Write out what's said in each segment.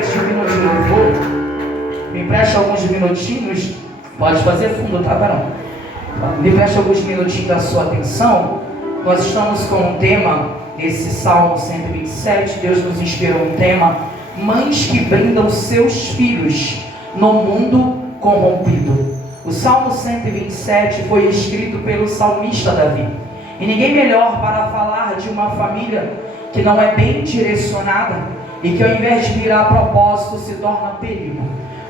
antes de um minuto de louvor, me empreste alguns minutinhos. Pode fazer fundo, tá, Barão? Me preste alguns minutinhos da sua atenção. Nós estamos com um tema, esse Salmo 127. Deus nos inspirou um tema: mães que brindam seus filhos no mundo corrompido. O Salmo 127 foi escrito pelo salmista Davi. E ninguém melhor para falar de uma família que não é bem direcionada e que ao invés de virar propósito se torna perigo.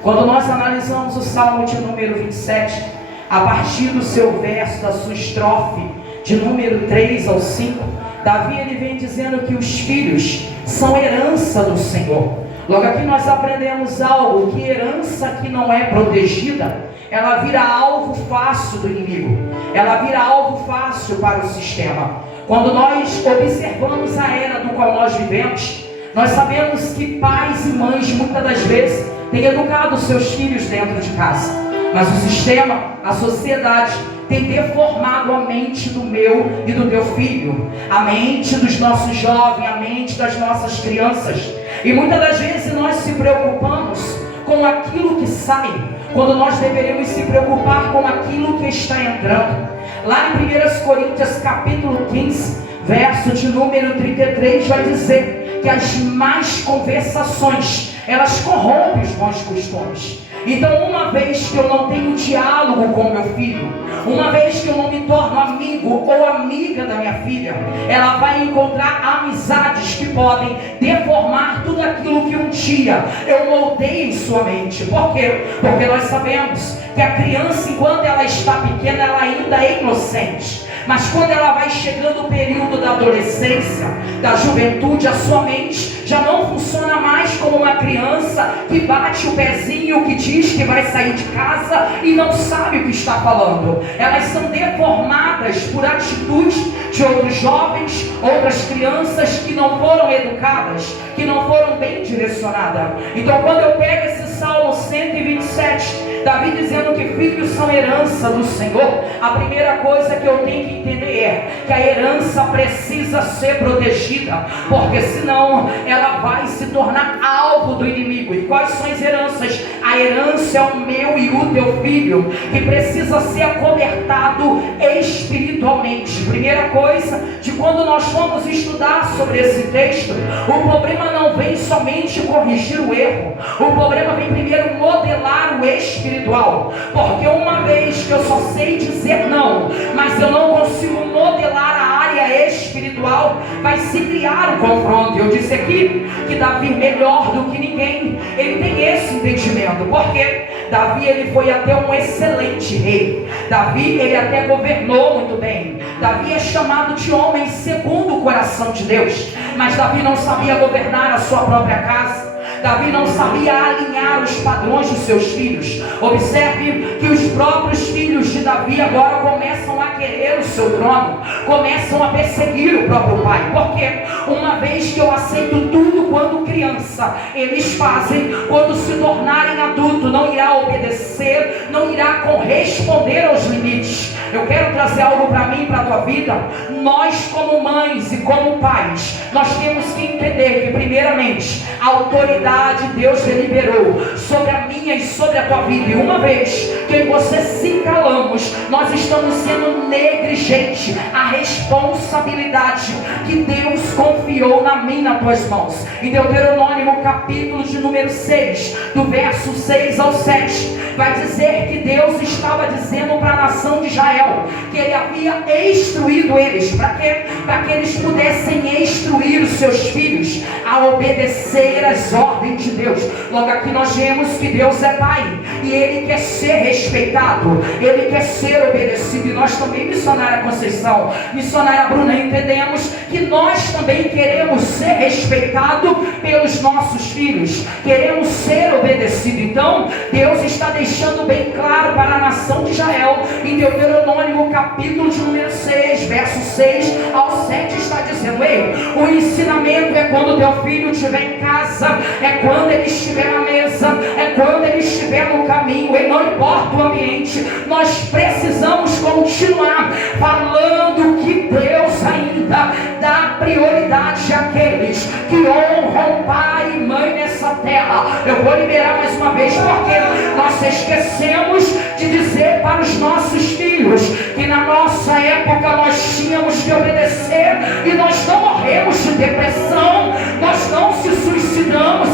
Quando nós analisamos o Salmo de número 27, a partir do seu verso, da sua estrofe, de número 3 ao 5, Davi ele vem dizendo que os filhos são herança do Senhor. Logo aqui nós aprendemos algo, que herança que não é protegida, ela vira alvo fácil do inimigo, ela vira alvo fácil para o sistema. Quando nós observamos a era do qual nós vivemos, nós sabemos que pais e mães muitas das vezes têm educado seus filhos dentro de casa, mas o sistema, a sociedade, tem deformado a mente do meu e do teu filho, a mente dos nossos jovens, a mente das nossas crianças. E muitas das vezes nós se preocupamos com aquilo que sai, quando nós deveríamos se preocupar com aquilo que está entrando. Lá em 1 Coríntios capítulo 15, verso de número 33, vai dizer que as más conversações, elas corrompem os bons costumes. Então, uma vez que eu não tenho diálogo com meu filho, uma vez que eu não me torno amigo ou amiga da minha filha, ela vai encontrar amizades que podem deformar tudo aquilo que um dia eu moldei em sua mente. Por quê? Porque nós sabemos que a criança, enquanto ela está pequena, ela ainda é inocente. Mas quando ela vai chegando o período da adolescência, da juventude, a sua mente já não funciona mais como uma criança que bate o pezinho, que diz que vai sair de casa e não sabe o que está falando. Elas são deformadas por atitudes de outros jovens, outras crianças que não foram educadas, que não foram bem direcionadas. Então, quando eu pego esse Salmo 127, Davi dizendo que filhos são herança do Senhor, a primeira coisa que eu tenho que entender é que a herança precisa ser protegida, porque senão ela vai se tornar alvo do inimigo. E quais são as heranças? A herança é o meu e o teu filho, que precisa ser acobertado espiritualmente. Primeira coisa, de quando nós vamos estudar sobre esse texto, o problema não vem somente corrigir o erro, o problema vem primeiro modelar o espiritual. Porque uma vez que eu só sei dizer não, mas eu não consigo modelar a área espiritual, vai se criar um confronto. Eu disse aqui que Davi, melhor do que ninguém, ele tem esse entendimento. Porque Davi ele foi até um excelente rei. Davi ele até governou muito bem. Davi é chamado de homem segundo o coração de Deus. Mas Davi não sabia governar a sua própria casa. Davi não sabia alinhar os padrões dos seus filhos. Observe que os próprios filhos de Davi agora começam a querer o seu trono, começam a perseguir o próprio pai. Porque uma vez que eu aceito tudo quando criança, eles fazem, quando se tornarem adulto, não irá obedecer, não irá corresponder aos limites. Eu quero trazer algo para mim, para a tua vida. Nós como mães e como pais, nós temos que entender que primeiramente a autoridade Deus deliberou sobre a minha e sobre a tua vida. E uma vez que você se calamos, nós estamos sendo negligentes à responsabilidade que Deus confiou na minha e nas tuas mãos. Em Deuteronômio capítulo de número 6, do verso 6 ao 7, vai dizer que Deus estava dizendo para a nação de Israel que Ele havia instruído eles. Para quê? Para que eles pudessem instruir os seus filhos a obedecer as ordens de Deus. Logo aqui nós vemos que Deus é Pai e Ele quer ser respeitado, Ele quer ser obedecido. E nós também, missionária Conceição, missionária Bruna, entendemos que nós também queremos ser respeitados pelos nossos filhos, queremos ser obedecidos. Então Deus está deixando bem claro para a nação de Israel, em Deuteronômio capítulo de número 6, verso 6 ao 7, está dizendo: ei, o ensinamento é quando teu filho estiver em casa, é quando ele estiver na mesa, é quando ele estiver no caminho, e não importa o ambiente, nós precisamos continuar falando que Deus ainda dá prioridade àqueles que honram pai e mãe nessa terra. Eu vou liberar mais uma vez, porque nós esquecemos de dizer para os nossos filhos que na nossa época nós tínhamos que obedecer, e nós não morremos de depressão, nós não se suicidamos,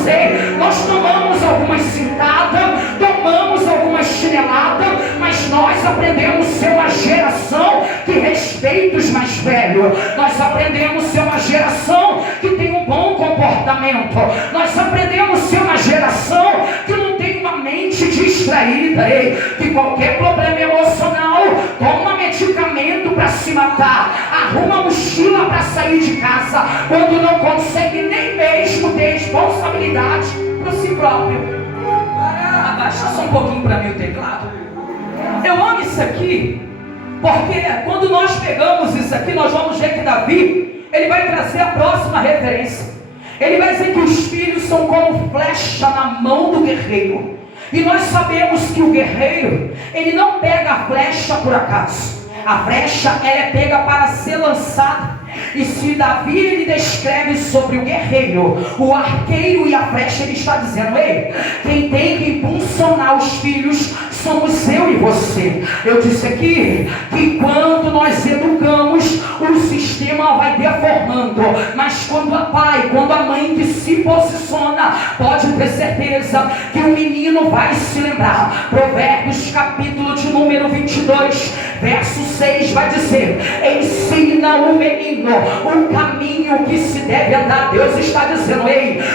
nós tomamos algumas cintadas, tomamos algumas chineladas, mas nós aprendemos a ser uma geração que respeita os mais velhos, nós aprendemos a ser uma geração que tem um bom comportamento, nós aprendemos a ser uma geração que não tem uma mente distraída, que qualquer problema emocional toma medicamento para se matar, arruma mochila para sair de casa, quando não consegue nem mesmo ter responsabilidade por si próprio. Abaixa só um pouquinho para mim o teclado. Eu amo isso aqui, porque quando nós pegamos isso aqui, nós vamos ver que Davi, ele vai trazer a próxima referência. Ele vai dizer que os filhos são como flecha na mão do guerreiro. E nós sabemos que o guerreiro, ele não pega a flecha por acaso. A flecha, ela é pega para ser lançada. E se Davi, ele descreve sobre o guerreiro, o arqueiro e a flecha, ele está dizendo: quem tem que impulsionar os filhos somos eu e você. Eu disse aqui que quando nós educamos, o sistema vai deformando, mas quando a pai, quando a mãe que se posiciona, pode ter certeza que o menino vai se lembrar. Provérbios capítulo de número 22, verso 6 vai dizer: ensina o menino o caminho que se deve andar. Deus está dizendo: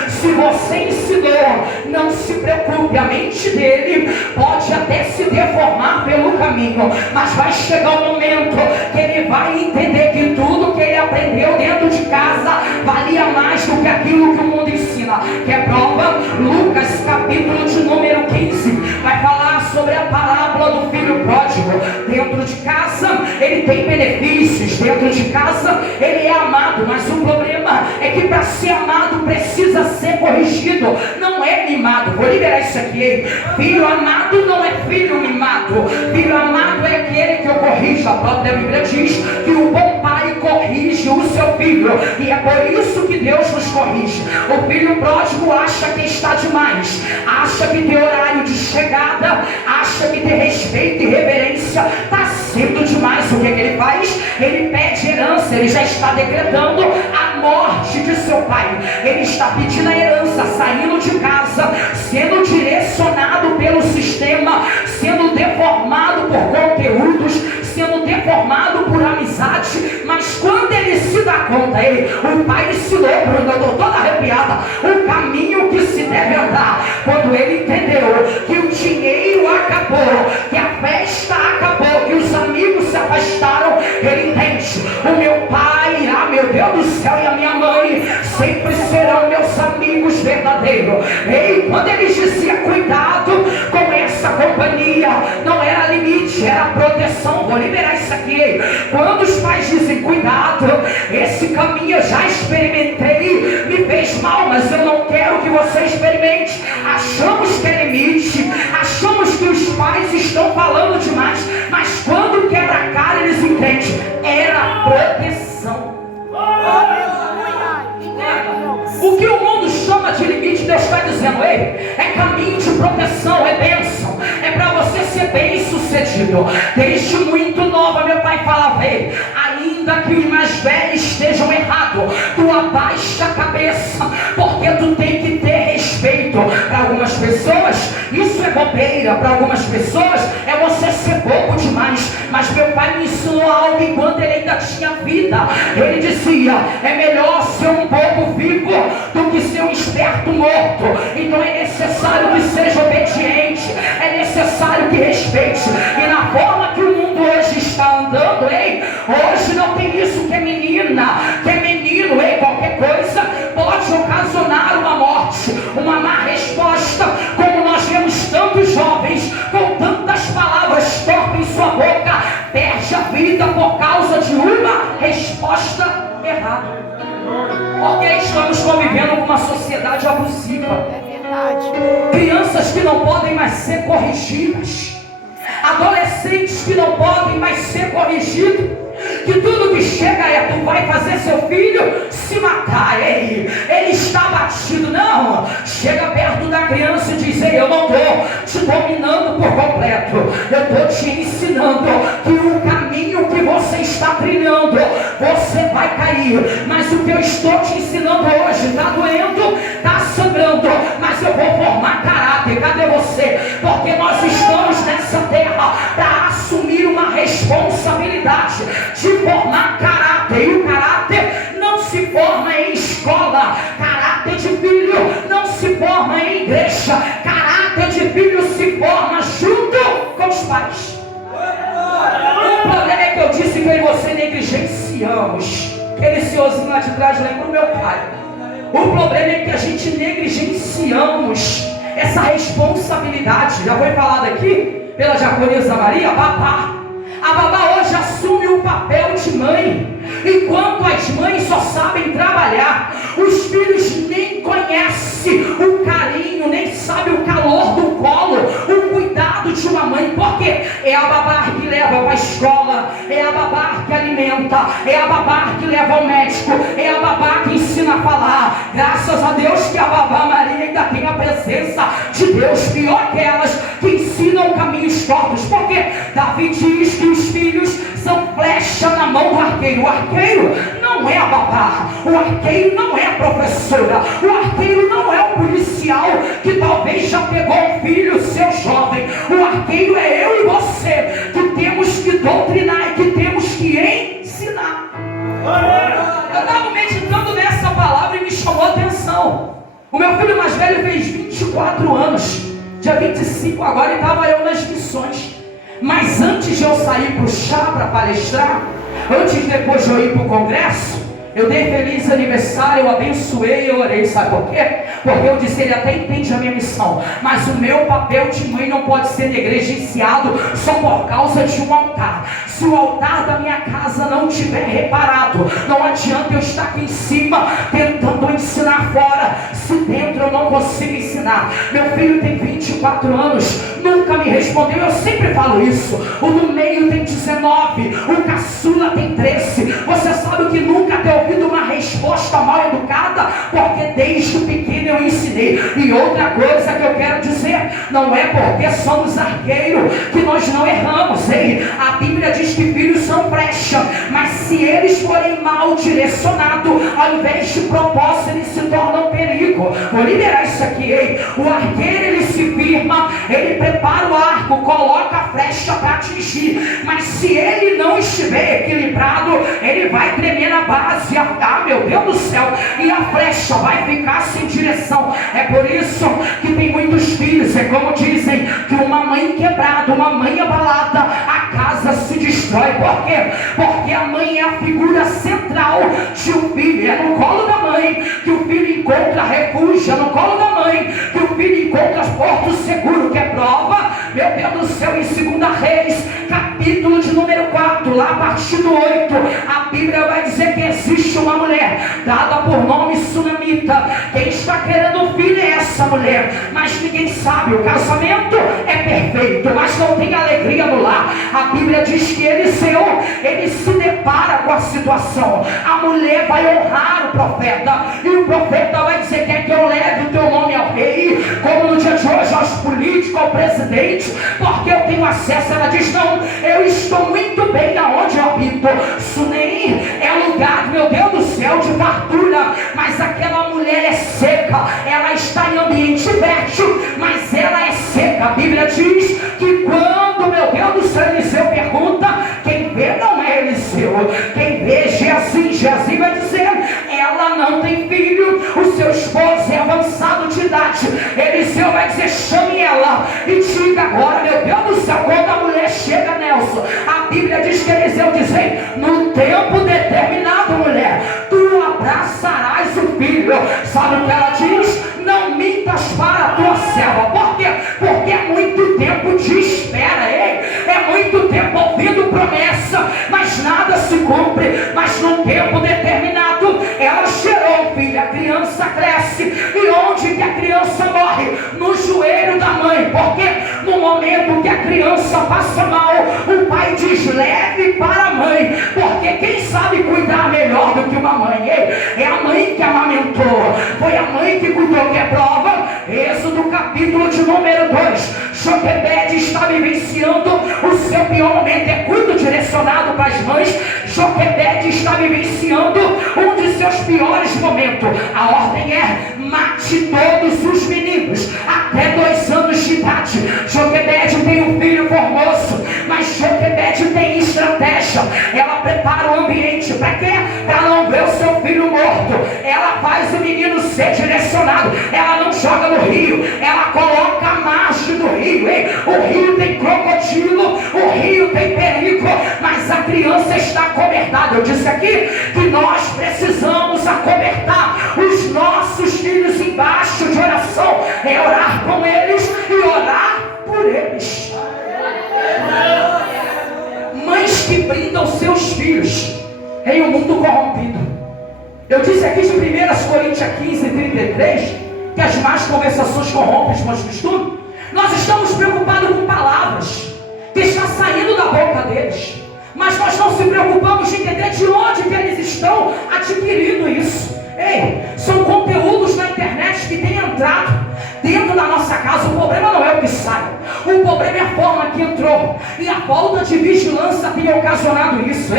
se você ensinou, não se preocupe, a mente dele pode até se deformar pelo caminho, mas vai chegar um momento que ele vai entender que tudo que ele aprendeu dentro de casa valia mais do que aquilo que o mundo ensina. Quer prova? Lucas capítulo de número 15 vai falar sobre a parábola do filho pródigo. Dentro de casa ele tem benefícios, dentro de casa ele é amado, mas o problema é que para ser amado precisa ser corrigido, não é mimado. Vou liberar isso aqui. Filho amado não é filho mimado. Filho amado é aquele que eu corrijo. A própria Bíblia diz que o bom pai corrige o seu filho, e é por isso que Deus nos corrige. O filho pródigo acha que está demais, acha que tem horário de chegada, acha que tem respeito e reverência está cedo demais. O que ele faz? Ele pede herança, ele já está decretando a morte de seu pai, ele está pedindo a herança, saindo de casa, sendo direcionado pelo sistema, sendo deformado por conteúdos, sendo deformado por amizade. Mas quando ele se dá conta, o pai ensinou, eu estou toda arrepiada, o caminho que se deve andar. Quando ele entendeu que o dinheiro acabou, que a festa acabou, que os amigos se afastaram, ele entende: o meu pai, meu Deus do céu, e a minha mãe sempre serão meus amigos verdadeiros. Quando ele dizia cuidado com essa companhia, não era limite, era proteção. Vou liberar isso aqui. Quando os pais dizem cuidado, esse caminho eu já experimentei, me fez mal, mas eu não quero que você experimente. Achamos que é limite, achamos que os pais estão falando demais, mas quando quebra a cara eles entendem, era proteção. O que o mundo chama de limite, Deus está dizendo: é caminho de proteção, é bênção, é para você ser bem sucedido. Desde muito nova meu pai falava: ainda que os mais velhos estejam errados, tu abaixa a cabeça, porque tu tem que ter respeito. Para algumas pessoas isso é bobeira, para algumas pessoas é você ser bobo demais, mas meu pai me ensinou algo enquanto ele ainda tinha vida. Ele dizia: é melhor ser um bobo vivo do que ser um esperto morto. Então é necessário que seja obediente, é necessário que respeite. E na forma que o mundo hoje está andando, hoje não tem isso que é menina, que é menino, qualquer coisa pode ocasionar uma morte, uma má resposta. Como nós vemos tantos jovens com tantas palavras tortas em sua boca, perde a vida por causa de uma resposta errada. Porque estamos convivendo com uma sociedade abusiva. É verdade. Crianças que não podem mais ser corrigidas, adolescentes que não podem mais ser corrigidos, que tudo que chega é: tu vai fazer seu filho se matar. Ei, ele está batido. Não, chega perto da criança e diz: ei, eu não estou te dominando por completo, eu estou te ensinando que o caminho que você está trilhando, você vai cair, mas o que eu estou te ensinando hoje está doendo, está sangrando, mas eu vou formar caráter. Cadê você? Porque nós estamos nessa terra para assumir uma responsabilidade de formar caráter, e o caráter não se forma em escola, caráter de filho não se forma em igreja, caráter de filho se forma junto com os pais. O problema é que eu disse que eu e você negligenciamos. Aquele senhorzinho lá de trás lembra o meu pai. O problema é que a gente negligenciamos essa responsabilidade. Já foi falado aqui pela diaconisa Maria, babá. A babá hoje assume o papel de mãe, enquanto as mães só sabem trabalhar. Os filhos nem conhecem o carinho, nem sabem o calor do colo, o cuidado de uma mãe. Porque é a babá que leva para a escola, é a babá que alimenta, é a babá que leva ao médico, é a babá que ensina a falar. Graças a Deus que a babá Maria ainda tem a presença de Deus, pior que elas que ensinam caminhos tortos. Porque Davi diz que os filhos são flecha na mão do arqueiro. O arqueiro não é a babá, o arqueiro não é a professora, o arqueiro não é o policial que talvez já pegou um filho seu jovem. O arqueiro é eu e você, que temos que doutrinar e que temos que ensinar. Eu estava meditando nessa palavra e me chamou a atenção. O meu filho mais velho fez 24 anos, dia 25 agora, e estava eu nas missões. Mas antes de eu sair para o chá para palestrar, antes depois de eu ir para o congresso, eu dei feliz aniversário, eu abençoei, eu orei. Sabe por quê? Porque eu disse: ele até entende a minha missão, mas o meu papel de mãe não pode ser negligenciado só por causa de um altar. Se o altar da minha casa não tiver reparado, não adianta eu estar aqui em cima tentando ensinar fora, se dentro eu não consigo ensinar. Meu filho tem 24 anos, nunca me respondeu. Eu sempre falo isso. O do meio tem 19, o caçula tem 13. Você sabe que nunca tem ouvido uma resposta mal educada, porque desde pequeno eu ensinei. E outra coisa que eu quero dizer: não é porque somos arqueiros que nós não erramos. Ei, a Bíblia diz que filhos são flecha, mas se eles forem mal direcionados, ao invés de propósito, eles se tornam perigo. Vou liberar isso aqui. Ei, o arqueiro, ele se firma, ele prepara o arco, coloca a flecha para atingir, mas se ele não estiver equilibrado, ele vai tremer na base. Ah, meu Deus do céu, e a flecha vai ficar sem direção. É por isso que tem muitos filhos, é como dizem, que uma mãe quebrada, uma mãe abalada, a casa se destrói. Por quê? Porque a mãe é a figura central de um filho. É no colo da mãe que o filho encontra refúgio, é no colo da mãe que o filho encontra porto seguro. Que é prova, meu Deus do céu, em 2 Reis, capítulo de número 4, lá a partir do 8, a Bíblia vai dizer que existe uma mulher dada por nome Sunamita. Quem está querendo um filho é essa mulher, mas ninguém sabe. O casamento é perfeito, mas não tem alegria no lar. A Bíblia diz que Eliseu, ele se depara com a situação. A mulher vai honrar o profeta, e o profeta vai dizer: quer que eu leve o teu nome ao rei, como no dia de hoje aos políticos, ao presidente, porque eu tenho acesso? Ela diz: não, eu estou muito bem aonde eu habito. Sunem é lugar, meu Deus do céu, de fartura, mas aquela mulher é seca. Ela está em ambiente fértil, mas ela é seca. A Bíblia diz que quando, meu Deus do céu, Eliseu pergunta, quem vê não é Eliseu, quem vê é Geazi. Geazi vai dizer: ela não tem filho, o seu esposo é avançado de idade. Eliseu vai dizer: chame ela e diga agora. Meu Deus do céu, quando a mulher chega, Nelson, a Bíblia diz que Eliseu diz: no tempo determinado, mulher, tu abraçarás o filho. Sabe o que ela diz? Não mintas para a tua serva. Por quê? Porque é muito tempo de espera. Ei, é muito tempo ouvindo promessa, mas nada se cumpre. Mas no tempo determinado, ela gerou um filho. A criança cresce, e onde que a criança morre? No joelho da mãe. Porque no momento que a criança passa mal, o pai diz: leve para a mãe, porque quem sabe cuidar melhor do que uma mãe? É a mãe que amamentou, foi a mãe que cuidou. Que é prova? Êxodo capítulo de número 2. Joquebede está vivenciando o seu pior momento. É culto direcionado para as mães. Joquebede está vivenciando um de seus piores momentos. A ordem é: mate todos os meninos até 2 anos de idade. Joquebede tem um filho formoso, mas Joquebede tem estratégia. Ela prepara o ambiente para quê? Para não ver o seu filho morto. Ela faz o menino ser direcionado. Ela não joga no rio, ela coloca a margem do rio. O rio tem crocodilo, o rio tem perigo, mas a criança está acobertada. Eu disse aqui que nós precisamos acobertar os nossos filhos embaixo de oração. É orar com eles e orar por eles. Mães que brindam seus filhos em um mundo corrompido. Eu disse aqui de 1 Coríntios 15:33 que as más conversações corrompem os bons costumes. Nós estamos preocupados com palavras que estão saindo da boca deles, mas nós não se preocupamos de entender de onde que eles estão adquirindo isso. São conteúdos na internet que têm entrado dentro da nossa casa. O problema não é o que sai, o problema é a forma que entrou, e a falta de vigilância tem ocasionado isso.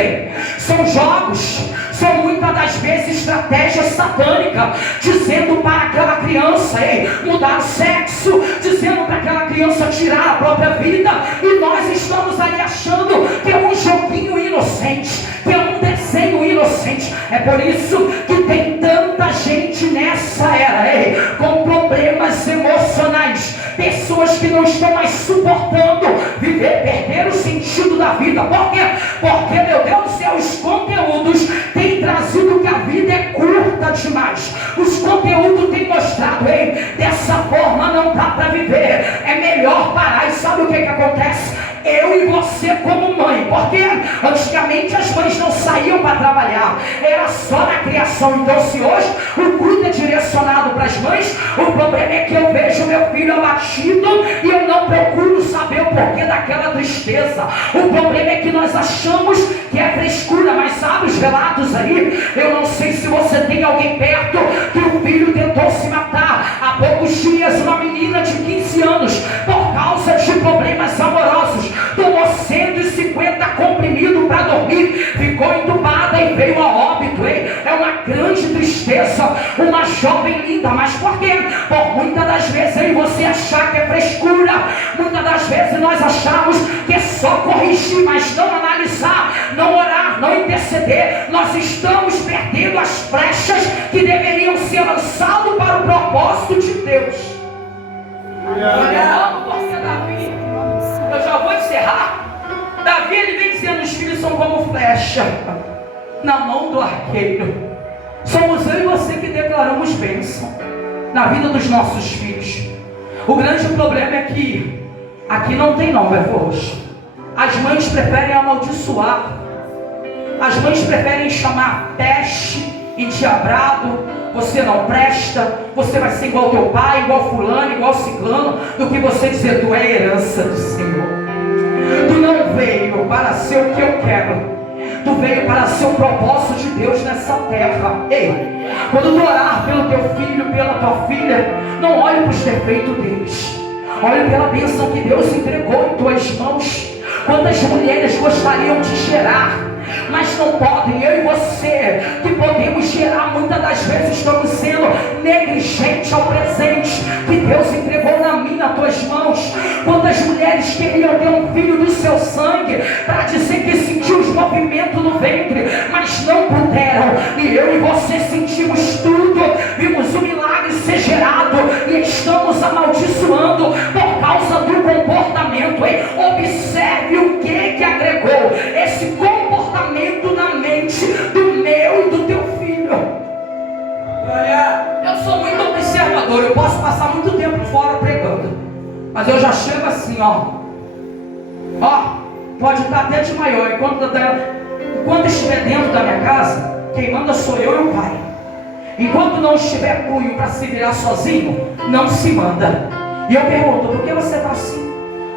São jogos, são muitas das vezes estratégias satânicas, dizendo para aquela criança mudar o sexo, dizendo para aquela criança tirar a própria vida, e nós estamos ali achando que é um joguinho inocente, que é um desenho inocente. É por isso que tem tanta gente nessa era com problemas emocionais, pessoas que não estão mais suportando viver, perder o sentido da vida. Por quê? Porque, meu Deus do céu, os conteúdos têm trazido que a vida é curta demais. Os conteúdos têm mostrado: dessa forma não dá para viver, é melhor parar. E sabe o que acontece? Eu e você como mãe, porque antigamente as mães não saíam para trabalhar, era só na criação. Então, se hoje o culto é direcionado para as mães, o problema é que eu vejo meu filho abatido e eu não procuro saber o porquê daquela tristeza. O problema é que nós achamos que é frescura, mas sabe os relatos aí? Eu não sei se você tem alguém perto que o filho tentou se matar. Há poucos dias uma menina de 15 anos, por causa de problemas amorosos, tomou 150 comprimidos para dormir, ficou entubada e veio a óbito. É uma grande tristeza. Uma jovem linda, mas por quê? Por muitas das vezes você achar que é frescura, muitas das vezes nós achamos que é só corrigir, mas não analisar, não orar, não interceder. Nós estamos perdendo as flechas que deveriam ser lançadas para o propósito de Deus. Porque Davi, eu já vou encerrar. Davi, ele vem dizendo: os filhos são como flecha na mão do arqueiro. Somos eu e você que declaramos bênção na vida dos nossos filhos. O grande problema é que aqui não tem não, hoje. As mães preferem amaldiçoar, as mães preferem chamar peste, endiabrado, você não presta, você vai ser igual teu pai, igual fulano, igual ciclano, do que você dizer: tu é herança do Senhor. Tu não veio para ser o que eu quero, tu veio para ser o propósito de Deus nessa terra. Quando tu orar pelo teu filho, pela tua filha, não olhe para os defeitos deles, olhe pela bênção que Deus entregou em tuas mãos. Quantas mulheres gostariam de gerar, mas não podem? Eu e você que podemos gerar, muitas das vezes estamos sendo negligentes ao presente que Deus entregou na minha, nas tuas mãos. Quantas mulheres queriam ter um filho do seu sangue, para dizer que sentiu os movimentos no ventre, mas não puderam. E eu e você sentimos tudo, vimos o milagre ser gerado e estamos amaldiçoando por causa do comportamento. Observe o que agregou esse comportamento na mente do meu e do teu filho. Eu sou muito observador, eu posso passar muito tempo fora pregando, mas eu já chego assim, pode estar até de maior, enquanto estiver dentro da minha casa, quem manda sou eu e o pai. Enquanto não estiver punho para se virar sozinho, não se manda. E eu pergunto: por que você está assim?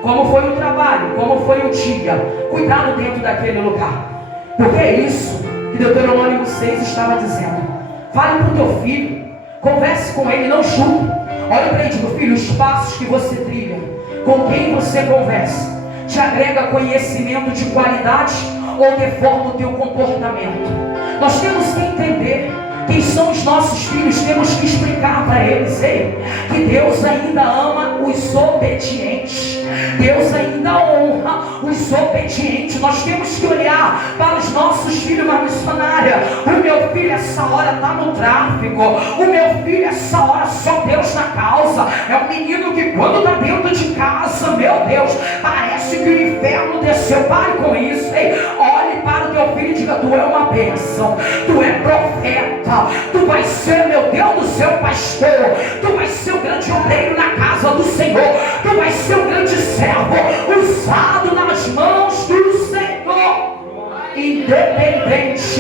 como foi o trabalho, como foi o dia. Cuidado dentro daquele lugar, porque é isso que Deuteronômio 6 estava dizendo. Fale para o teu filho, converse com ele, não julgue. Olha para ele e diga: filho, os passos que você trilha, com quem você conversa, te agrega conhecimento de qualidade ou deforma o teu comportamento? Nós temos que entender quem são os nossos filhos, temos que explicar para eles, que Deus ainda ama os obedientes, Deus ainda honra os obedientes. Nós temos que olhar para os nossos filhos na missionária. O meu filho essa hora está no tráfico, o meu filho essa hora só Deus na causa. É um menino que quando está dentro de casa, meu Deus, parece que o inferno desceu. Pare com isso, olhe para o teu filho e diga: tu é uma bênção, tu é profeta, tu vai ser, meu Deus do céu, pastor, tu vai ser o grande obreiro na casa do Senhor, tu vai ser o grande servo usado nas mãos do Senhor. Independente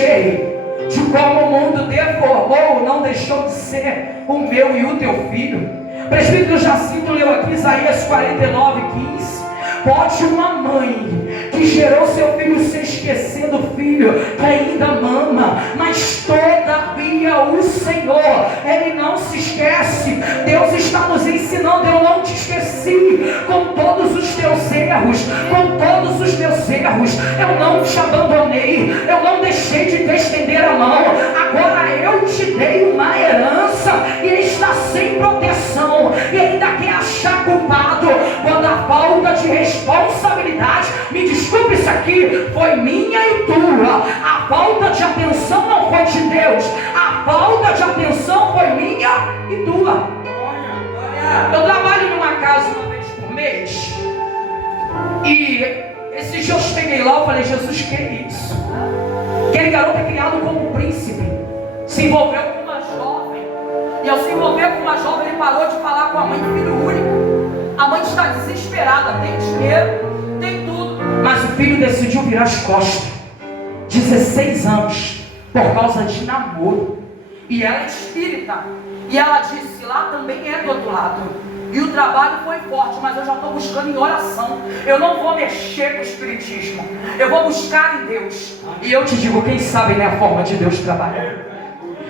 de como o mundo deformou, não deixou de ser o meu e o teu filho. O presbítero Jacinto leu aqui Isaías 49:15. Pode uma mãe que gerou seu filho se esquecer do filho que ainda mama, mas todavia o Senhor, Ele não se esquece. Deus está nos ensinando: eu não te esqueci com todos os teus erros, com todos os teus erros, eu não te abandonei, eu não deixei de te estender a mão. Agora eu te dei uma herança e está sem proteção, e ainda quer achar culpado, quando a falta de responsabilidade, me desculpe, isso aqui foi minha e tua. A falta de atenção não foi de Deus, a falta de atenção foi minha e tua. Eu trabalho numa casa uma vez por mês, e esses dias eu cheguei lá e falei: Jesus, que é isso? Aquele garoto é criado como um príncipe, se envolveu com uma jovem, e ao se envolver com uma jovem ele parou de falar com a mãe, filho único. A mãe está desesperada, tem dinheiro, tem tudo, mas o filho decidiu virar as costas. 16 anos, por causa de namoro. E ela é espírita, e ela disse: lá também é do outro lado, e o trabalho foi forte, mas eu já estou buscando em oração. Eu não vou mexer com o espiritismo, eu vou buscar em Deus. E eu te digo, quem sabe não é a forma de Deus trabalhar,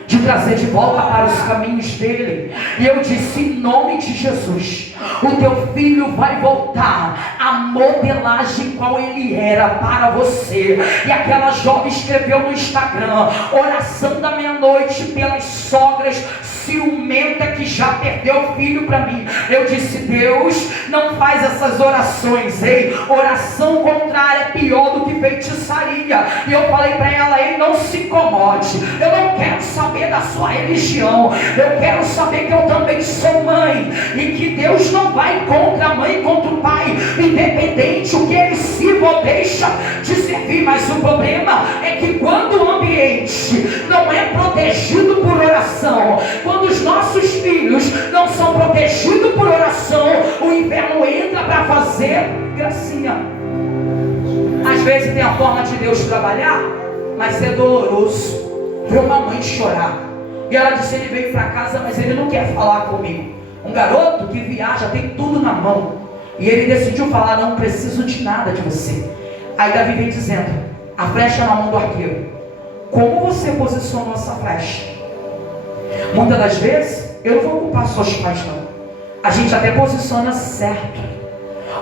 de trazer de volta para os caminhos dele. E eu disse: em nome de Jesus, o teu filho vai voltar à modelagem qual ele era para você. E aquela jovem escreveu no Instagram: oração da meia-noite pelas sogras ciumenta que já perdeu o filho para mim. Eu disse: Deus não faz essas orações, oração contrária é pior do que feitiçaria. E eu falei para ela: não se incomode, eu não quero saber da sua religião, eu quero saber que eu também sou mãe, e que Deus não vai contra a mãe, contra o pai, independente o que eles sirvam ou deixam de servir. Mas o problema é que quando o ambiente não é protegido por oração, quando os nossos filhos não são protegidos por oração, o inferno entra para fazer gracinha. Às vezes tem a forma de Deus trabalhar, mas é doloroso ver uma mãe chorar. E ela disse: ele veio para casa, mas ele não quer falar comigo. Um garoto que viaja, tem tudo na mão, e ele decidiu falar: não preciso de nada de você. Aí Davi vem dizendo: a flecha na mão do arqueiro, como você posicionou essa flecha? Muitas das vezes, eu não vou culpar seus pais não, a gente até posiciona certo.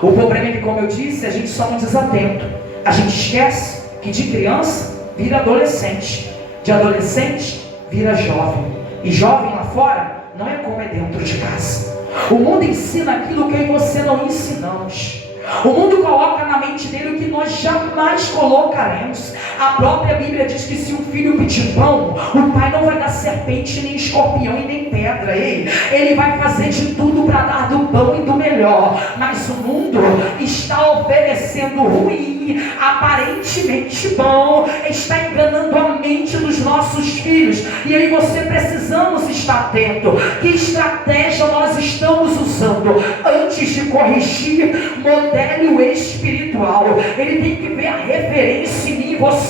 O problema é que, como eu disse, a gente só não desatento. A gente esquece que de criança vira adolescente, de adolescente vira jovem, e jovem lá fora não é como é dentro de casa. O mundo ensina aquilo que eu e você não ensinamos. O mundo coloca na mente dele o que nós jamais colocaremos. A própria Bíblia diz que se um filho pedir pão, o pai não vai dar serpente, nem escorpião e nem pedra. Ele vai fazer de tudo para dar do bom e do melhor. Mas o mundo está oferecendo ruim, aparentemente bom, está enganando a mente dos nossos filhos. E aí você precisamos estar atento. Que estratégia nós estamos usando? Antes de corrigir, modelo espiritual. Ele tem que ver a referência em mim e você.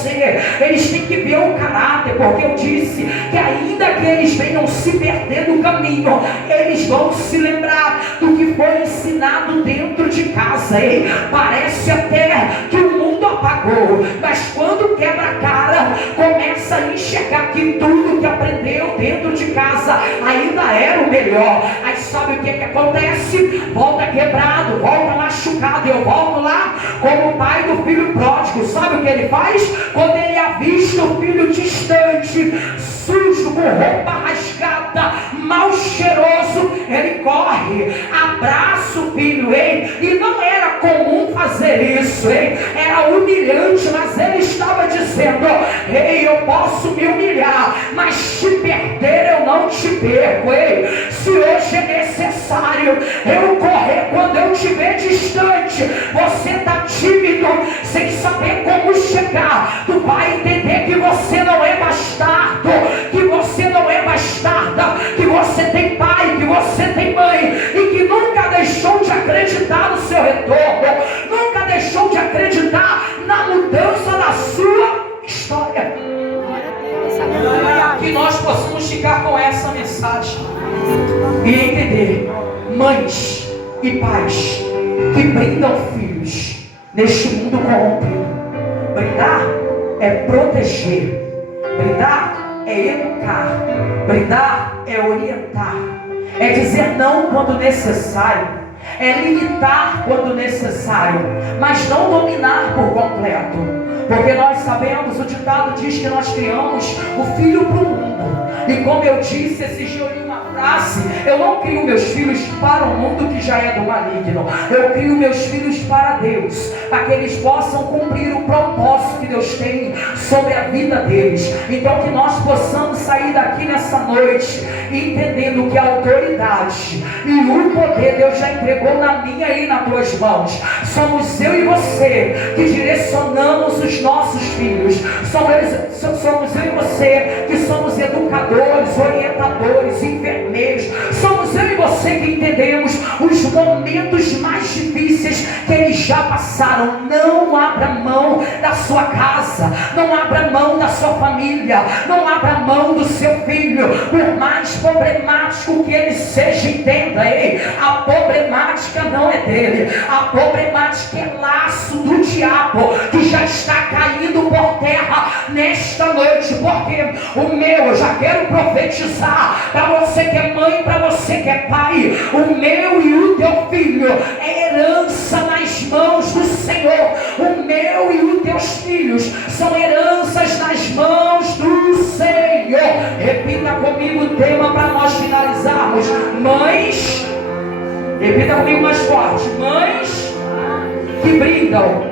Eles têm que ver o caráter, porque eu disse que ainda que eles venham se perder do caminho, eles vão se lembrar do que foi ensinado dentro de casa, hein? Parece até que o mundo apagou, mas quando quebra a cara, começa a enxergar que tudo que aprendeu dentro de casa ainda era o melhor. Aí sabe o que acontece? Volta quebrado, volta machucado. Eu volto lá como o pai do filho pródigo. Sabe o que ele faz? Quando ele avista o filho distante, sujo, com roupa rasgada, mal cheiroso, ele corre, abraça o filho, hein? E não era comum fazer isso, hein? Era humilhante, mas ele estava dizendo: ei, eu posso me humilhar, mas te perder eu não te perco, hein? Se hoje é necessário eu correr quando eu te ver distante, você está tímido, sem saber como chegar, tu vai entender que você não é bastardo, que você não é bastarda, que você tem pai, que você tem mãe, e que nunca deixou de acreditar no seu retorno, nunca deixou de acreditar na mudança da sua história. Que nós possamos ficar com essa mensagem e entender, mães e pais que brindam filhos neste mundo corrompido. Brindar é proteger, brindar é educar, brindar é orientar, é dizer não quando necessário, é limitar quando necessário, mas não dominar por completo. Porque nós sabemos, o ditado diz que nós criamos o filho para o mundo. E como eu disse, esse dia eu li uma frase: eu não crio meus filhos para o mundo que já é do maligno, eu crio meus filhos para Deus, para que eles possam cumprir o propósito que Deus tem sobre a vida deles. Então que nós possamos sair daqui nessa noite entendendo que a autoridade e o poder Deus já entregou na minha e nas tuas mãos. Somos eu e você que direcionamos os nossos filhos. Somos eu e você que somos educadores, orientadores, enfermeiros. Somos eu e você que entendemos os momentos mais difíceis que eles já passaram. Não abra mão da sua casa, não abra mão da sua família, não abra mão do seu filho, por mais problemático que ele seja. Entenda, ei, a problemática não é dele, a problemática é laço do diabo que já está caindo por terra nesta noite. Porque o meu, eu já quero profetizar para você que é mãe, para você que é pai, o meu e o teu filho é herança nas mãos do Senhor. O meu e os teus filhos são heranças nas mãos do Senhor. Repita comigo o tema para nós finalizarmos: mães, repita comigo mais forte: mães que brindam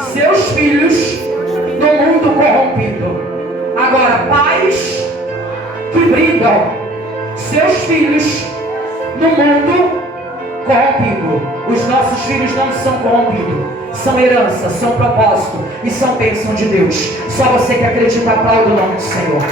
seus filhos no mundo corrompido. Agora, pais que brindam seus filhos no mundo corrompido. Os nossos filhos não são corrompidos, são herança, são propósito e são bênção de Deus. Só você que acredita, aplaude o nome do Senhor.